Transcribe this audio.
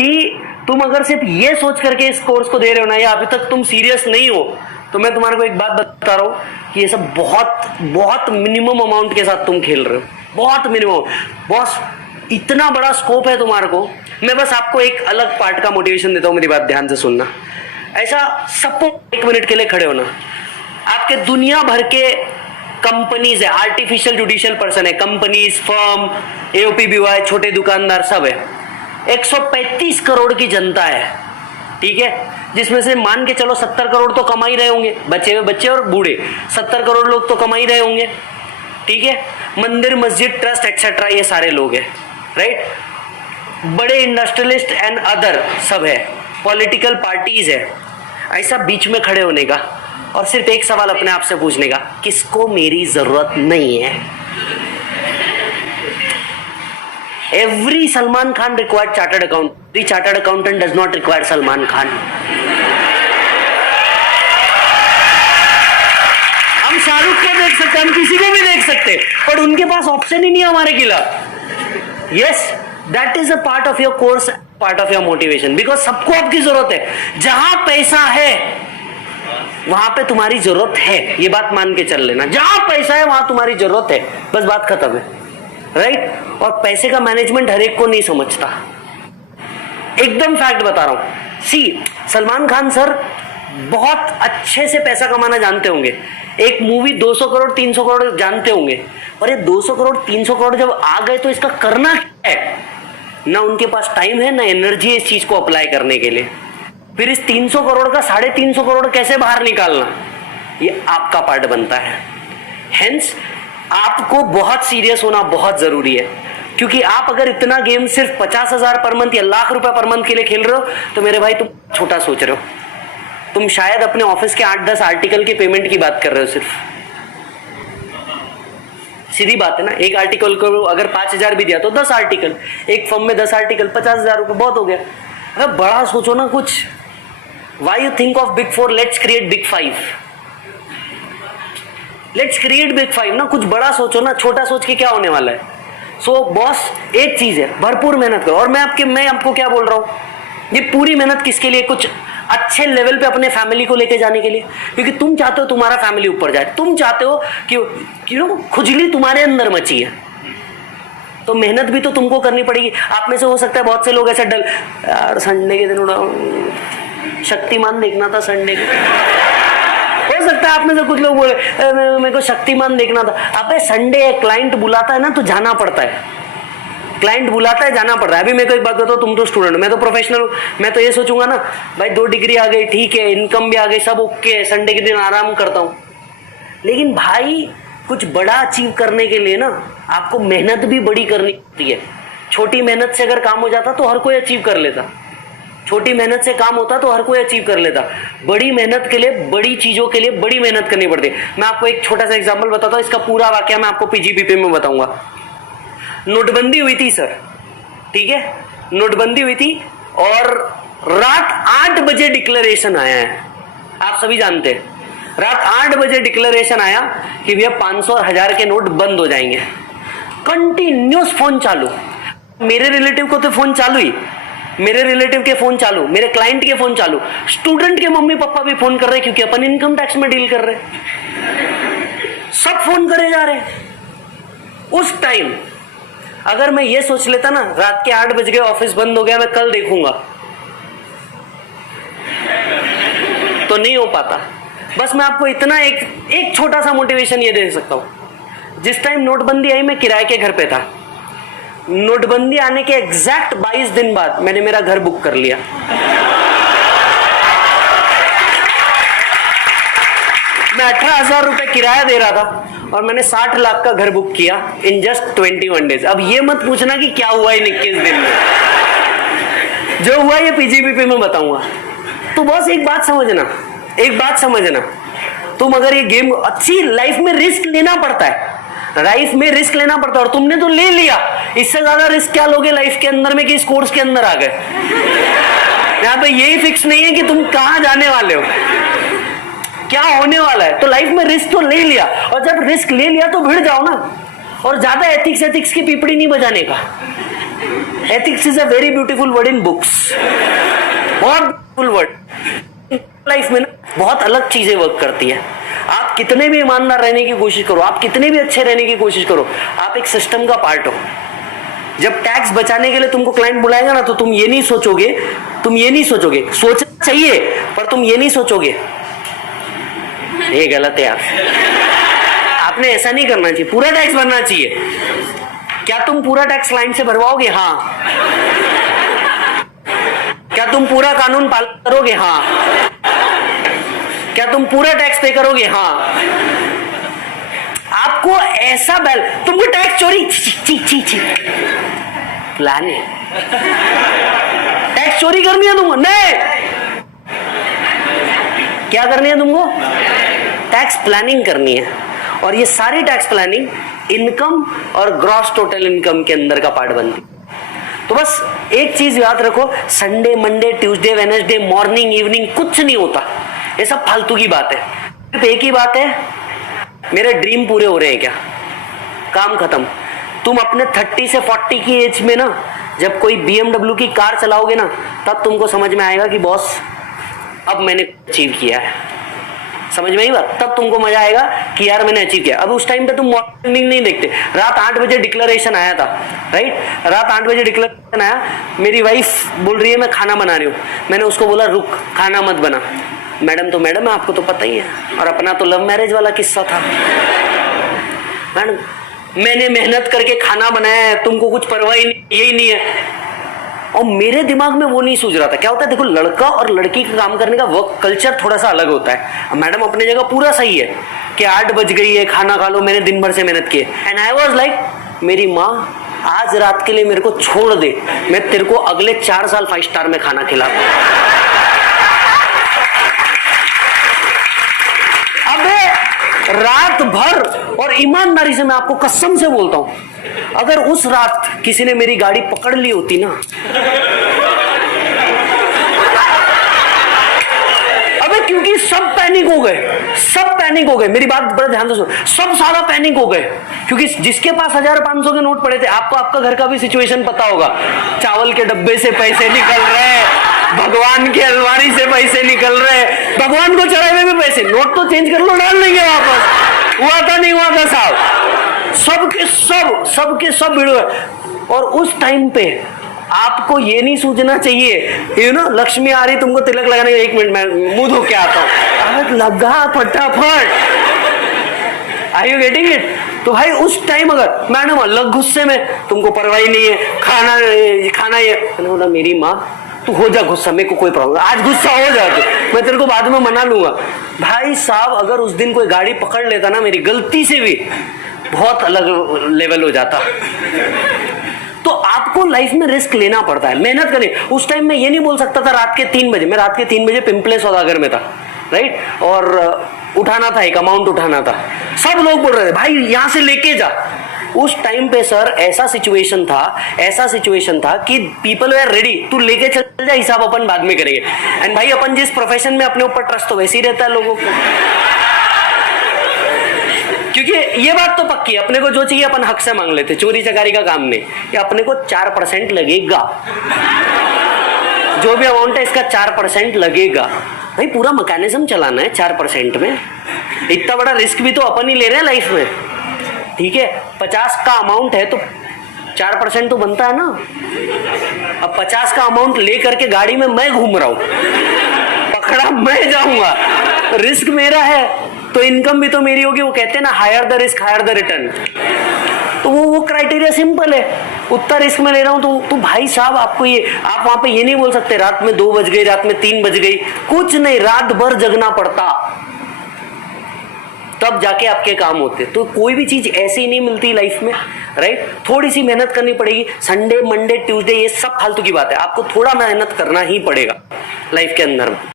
कि तुम अगर सिर्फ ये सोच करके इस कोर्स को दे रहे हो ना, या अभी तक तुम सीरियस नहीं हो, तो मैं तुम्हारे को एक बात बता रहा हूं कि ये सब बहुत बहुत मिनिमम अमाउंट के साथ तुम खेल रहे हो, बहुत मिनिमम। बॉस इतना बड़ा स्कोप है तुम्हारे को। मैं बस आपको एक अलग पार्ट का मोटिवेशन देता हूं, मेरी बात ध्यान से सुनना। ऐसा सबको 1 मिनट के लिए खड़े होना। आपके दुनिया भर के कंपनीज है, आर्टिफिशियल जुडिशियल पर्सन है, कंपनीज, फर्म, एओपीबीवाई, छोटे दुकानदार सब है। 135 करोड़ की जनता है, ठीक है, जिसमें से मान के चलो 70 करोड़ तो कमा ही रहे होंगे, बच्चे हुए बच्चे और बूढ़े 70 करोड़ लोग तो कमा ही रहे होंगे, ठीक है। मंदिर, मस्जिद, ट्रस्ट एक्सेट्रा ये सारे लोग हैं, राइट। बड़े इंडस्ट्रियलिस्ट एंड अदर सब है, पॉलिटिकल पार्टीज है। ऐसा बीच में खड़े होने का और सिर्फ एक सवाल अपने आप से पूछने का, किसको मेरी जरूरत नहीं है। Every Salman Khan required chartered account, the chartered accountant does not require Salman Khan. हम शाहरुख को देख सकते, हम किसी को भी देख सकते, पर उनके पास ऑप्शन ही नहीं है हमारे खिलाफ। Yes, that is a part of your course, part of your motivation, because सबको आपकी जरूरत है। जहां पैसा है वहां पे तुम्हारी जरूरत है, ये बात मान के चल लेना। जहां पैसा है वहां तुम्हारी जरूरत है, बस बात खत्म है, राइट। और पैसे का मैनेजमेंट हर एक को नहीं समझता, एकदम फैक्ट बता रहा हूं। सी, सलमान खान सर बहुत अच्छे से पैसा कमाना जानते होंगे। एक मूवी 200 करोड़ 300 करोड़ जानते होंगे, और ये 200 करोड़ 300 करोड़ जब आ गए तो इसका करना क्या है? ना उनके पास टाइम है, ना एनर्जी है इस चीज को अप्लाई करने के लिए। फिर इस 300 करोड़ का 350 करोड़ कैसे बाहर निकालना, ये आपका पार्ट बनता है। हेंस आपको बहुत सीरियस होना बहुत जरूरी है, क्योंकि आप अगर इतना गेम सिर्फ 50,000 पर मंथ या लाख रुपए पर मंथ के लिए खेल रहे हो, तो मेरे भाई तुम छोटा सोच रहे हो। तुम शायद अपने ऑफिस के 8-10 आर्टिकल की पेमेंट की बात कर रहे हो सिर्फ। सीधी बात है ना, एक आर्टिकल को अगर 5,000 भी दिया तो 10 आर्टिकल, एक फर्म में 10 आर्टिकल 50,000 रुपए बहुत हो गया। अगर बड़ा सोचो ना कुछ। Why you think of big 4? Let's create big 5. Let's create big 5 ना, कुछ बड़ा सोचो ना, छोटा सोच के क्या होने वाला है। सो बॉस एक चीज है, भरपूर मेहनत करो। और मैं आपको क्या बोल रहा हूँ, ये पूरी मेहनत किसके लिए? कुछ अच्छे लेवल पे अपने फैमिली को लेके जाने के लिए, क्योंकि तुम चाहते हो तुम्हारा फैमिली ऊपर जाए, तुम चाहते हो कि खुजली तुम्हारे अंदर मची है, तो मेहनत भी तो तुमको करनी पड़ेगी। आप में से हो सकता है बहुत से लोग ऐसे डल, यार संडे के दिन उड़ा शक्तिमान देखना था संडे को। हो सकता है आप में से कुछ लोग बोले मेरे को शक्तिमान देखना था। अबे संडे क्लाइंट बुलाता है ना तो जाना पड़ता है, क्लाइंट बुलाता है जाना पड़ता है। अभी मेरे को एक बात बताओ, तुम तो स्टूडेंट, मैं तो प्रोफेशनल हूं। मैं तो ये सोचूंगा ना भाई 2 डिग्री आ गई, ठीक है, इनकम भी आ गई, सब ओके है, संडे के दिन आराम करता हूं। लेकिन भाई कुछ बड़ा अचीव करने के लिए ना आपको मेहनत भी बड़ी करनी पड़ती है। छोटी मेहनत से अगर काम हो जाता तो हर कोई अचीव कर लेता, छोटी मेहनत से काम होता तो हर कोई अचीव कर लेता। बड़ी मेहनत के लिए, बड़ी चीजों के लिए बड़ी मेहनत करनी पड़ती है। मैं आपको एक छोटा सा एग्जांपल बताता हूं, इसका पूरा वाकया मैं आपको पीजीबीपी में बताऊंगा। नोटबंदी हुई थी सर, ठीक है, नोटबंदी हुई थी और रात 8 बजे डिक्लेरेशन आया है। आप सभी जानते हैं रात 8 बजे डिक्लेरेशन आया कि भैया 500 और 1000 के नोट बंद हो जाएंगे। कंटिन्यूस फोन चालू, मेरे रिलेटिव को तो फोन चालू ही, मेरे रिलेटिव के फोन चालू, मेरे क्लाइंट के फोन चालू, स्टूडेंट के मम्मी पापा भी फोन कर रहे हैं, क्योंकि अपन इनकम टैक्स में डील कर रहे हैं, सब फोन करे जा रहे हैं। उस टाइम अगर मैं ये सोच लेता ना रात के 8 बज गए, ऑफिस बंद हो गया, मैं कल देखूंगा, तो नहीं हो पाता। बस मैं आपको इतना एक छोटा सा मोटिवेशन ये दे सकता हूं। जिस टाइम नोटबंदी आई मैं किराए के घर पे था। नोटबंदी आने के एग्जैक्ट 22 दिन बाद मैंने मेरा घर बुक कर लिया। मैं 18,000 रुपए किराया दे रहा था और मैंने 60 लाख का घर बुक किया इन जस्ट 21 डेज। अब ये मत पूछना कि क्या हुआ इन 21 दिन में, जो हुआ ये पीजीबीपी में बताऊंगा। तो बस एक बात समझना, तुम अगर ये गेम अच्छी, लाइफ में रिस्क लेना पड़ता है, लाइफ में रिस्क लेना पड़ता है, और तुमने तो ले लिया। इससे ज्यादा रिस्क क्या लोगे लाइफ के अंदर में कि इस कोर्स के अंदर आ गए। यहाँ पे यही फिक्स नहीं है कि तुम कहां जाने वाले हो, क्या होने वाला है। तो लाइफ में रिस्क तो ले लिया, और जब रिस्क ले लिया तो भिड़ जाओ ना। और ज्यादा एथिक्स की पीपड़ी नहीं बजाने का, ethics is a very beautiful word in books, बहुत ब्यूटीफुल वर्ड। लाइफ में ना बहुत अलग चीजें वर्क करती है। आप कितने भी ईमानदार रहने की कोशिश करो, आप कितने भी अच्छे रहने की कोशिश करो, आप एक सिस्टम का पार्ट हो। जब टैक्स बचाने के लिए तुमको क्लाइंट बुलाएगा ना, तो तुम ये नहीं सोचोगे, सोचना चाहिए पर तुम ये नहीं सोचोगे ये गलत है यार, आपने ऐसा नहीं करना चाहिए, पूरा टैक्स भरना चाहिए। क्या तुम पूरा टैक्स क्लाइंट से भरवाओगे? हाँ। क्या तुम पूरा कानून पालन करोगे? हाँ। क्या तुम पूरा टैक्स पे करोगे? हाँ। आपको ऐसा तुमको टैक्स चोरी ची प्लान है, टैक्स चोरी करनी है तुमको? नहीं, क्या करनी है तुमको? टैक्स प्लानिंग करनी है। और ये सारी टैक्स प्लानिंग इनकम और ग्रॉस टोटल इनकम के अंदर का पार्ट बनती। तो बस एक चीज याद रखो, Sunday Monday Tuesday Wednesday morning evening कुछ नहीं होता, ये सब फालतू की बात है। सिर्फ एक ही बात है, मेरे ड्रीम पूरे हो रहे हैं क्या, काम खत्म। तुम अपने 30 से 40 की एज में ना, जब कोई BMW की कार चलाओगे ना, तब तुमको समझ में आएगा कि बॉस अब मैंने अचीव किया है। समझ में आई बात? तब तुमको मजा आएगा कि यार मैंने अचीव किया। अब उस टाइम पे तुम मॉर्निंग नहीं देखते। रात 8 बजे डिक्लेरेशन आया था, राइट? रात 8 बजे डिक्लेरेशन आया, मेरी वाइफ बोल रही है मैं खाना बना रही हूँ। मैंने उसको बोला रुक, खाना मत बना। मैडम तो मैडम है, आपको तो पता ही है। और अपना तो लव मैरिज वाला किस्सा था। मैडम मैंने मेहनत करके खाना बनाया है, तुमको कुछ परवाह ही नहीं, यही नहीं है। और मेरे दिमाग में वो नहीं सूझ रहा था। क्या होता है, देखो लड़का और लड़की का काम करने का वर्क कल्चर थोड़ा सा अलग होता है। मैडम अपने जगह पूरा सही है कि 8 बज गई है, खाना खा लो, मैंने दिन भर से मेहनत की है। एंड आई वाज लाइक, मेरी माँ आज रात के लिए मेरे को छोड़ दे, मैं तेरे को अगले 4 साल 5 स्टार में खाना खिलाता। अबे रात भर, और ईमानदारी से मैं आपको कसम से बोलता हूं, अगर उस रात किसी ने मेरी गाड़ी पकड़ ली होती ना, अबे क्योंकि सब पैनिक हो गए, मेरी बात बड़ा ध्यान से सुनो, सब सारा पैनिक हो गए। क्योंकि जिसके पास 1000-500 के नोट पड़े थे, आपको आपका घर का भी सिचुएशन पता होगा, चावल के डब्बे से पैसे निकल रहे, भगवान की अलमारी से पैसे निकल रहे, भगवान को चढ़ाए हुए भी पैसे, नोट तो चेंज कर लो, डाल देंगे वापस। हुआ था नहीं हुआ था साहब, सबके सब भीड़ हुए। और उस टाइम पे आपको ये नहीं सोचना चाहिए लक्ष्मी आ रही तुमको तिलक लगाने, 1 मिनट में मुंह धो के आता हूं, लगा फटाफट। Are you getting it? तो भाई उस टाइम अगर मैडम अलग गुस्से में, तुमको परवाही नहीं है, खाना ये, मैंने बोला मेरी माँ तू हो जा गुस्सा, मेरे को कोई प्रॉब्लम, आज गुस्सा हो जा तू, मैं तेरे को बाद में मना लूंगा। भाई साहब अगर उस दिन कोई गाड़ी पकड़ लेता ना मेरी गलती से भी, बहुत अलग लेवल हो जाता। तो आपको लाइफ में रिस्क लेना पड़ता है, मेहनत करनी। उस टाइम में ये नहीं बोल सकता था रात के 3 बजे, मैं रात के 3 बजे पिंपले सौदागर में था, राइट? और उठाना था, एक अमाउंट उठाना था। सब लोग बोल रहे थे भाई यहां से लेके जा। उस टाइम पे सर ऐसा सिचुएशन था कि पीपल वेर रेडी, तू लेके चल जा, हिसाब अपन बाद में करेंगे। एंड भाई अपन जिस प्रोफेशन में अपने ऊपर ट्रस्ट तो वैसे ही रहता है लोगों को, क्योंकि ये बात तो पक्की है, अपने को जो चाहिए अपन हक से मांग लेते, चोरी चकारी का काम नहीं। कि अपने को 4% लगेगा, जो भी अमाउंट है इसका 4% लगेगा। भाई पूरा मैकेनिज्म चलाना है 4% में, इतना बड़ा रिस्क भी तो अपन ही ले रहे हैं लाइफ में, ठीक है? 50 का अमाउंट है तो 4% तो बनता है ना। अब 50 का अमाउंट ले करके गाड़ी में मैं घूम रहा हूं, पकड़ा मैं जाऊंगा, रिस्क मेरा है तो इनकम भी तो मेरी होगी। वो कहते हैं ना higher the risk higher the return, तो वो क्राइटेरिया सिंपल है। उतना रिस्क में ले रहा हूं तो भाई साहब आपको आप वहां पे ये नहीं बोल सकते रात में 2 बज गई, रात में 3 बज गई, कुछ नहीं, रात भर जगना पड़ता, तब जाके आपके काम होते। तो कोई भी चीज ऐसी नहीं मिलती लाइफ में, राइट? थोड़ी सी मेहनत करनी पड़ेगी। संडे मंडे ट्यूसडे ये सब फालतू की बात है, आपको थोड़ा मेहनत करना ही पड़ेगा लाइफ के अंदर में।